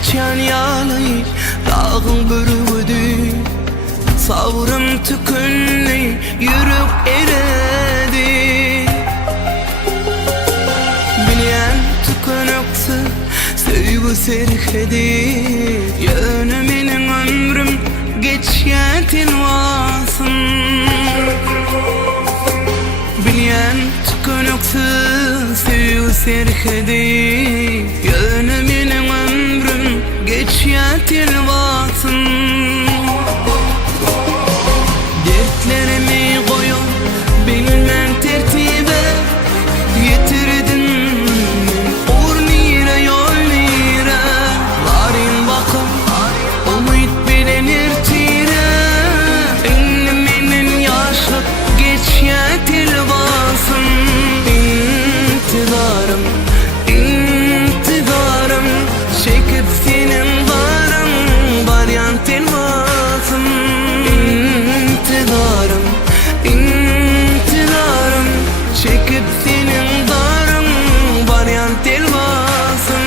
açan yalı dağın bürüdü. Savrım tükünlü yürük eredi. Bilyen tükünüksü sevgi serhedi. Yönüminin ömrüm geçyetin vasın. Bilyen tükünüksü sevgi serhedi. Yönüminin ömrüm geçyetin vasın. Dertlerimi koyup bilmem tertibe yitirdin men ornire yol nire. Varin bakıp umut bilen ertire. Enneminin yaşlık geçyetil basın. İntidarım, intidarım çekip senin varım varyantin basın. İntidarım, intidarım çekip senin darın varyantin basın.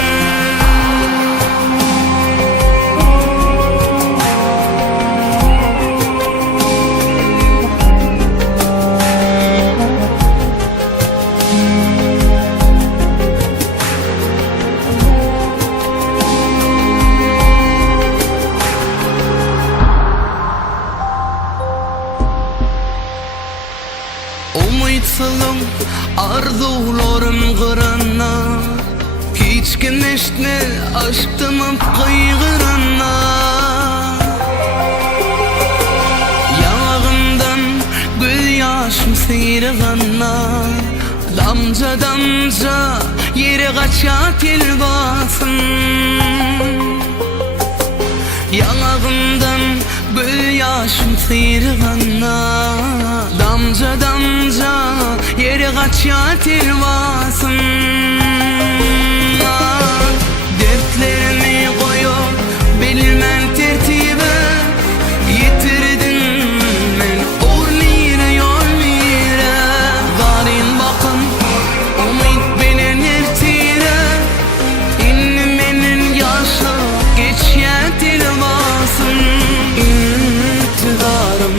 Umitsizim arzularım kıranna. Hiç kim eşitme aşktımım kıygıranna. Yanağımdan gül yaşım sıyırganna. Damca damca yere kaça tel basın. Yanağımdan gül yaşım sıyırganna. Damca damca yere kaça tel basın. Dertlerimi koyup bilmem tertibe yitirdin men ornire yol nire. Varin bakın umut bilen ertire. İnnemenin yaşı geçyetil basın. İntidarım,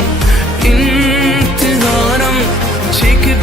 intidarım çekip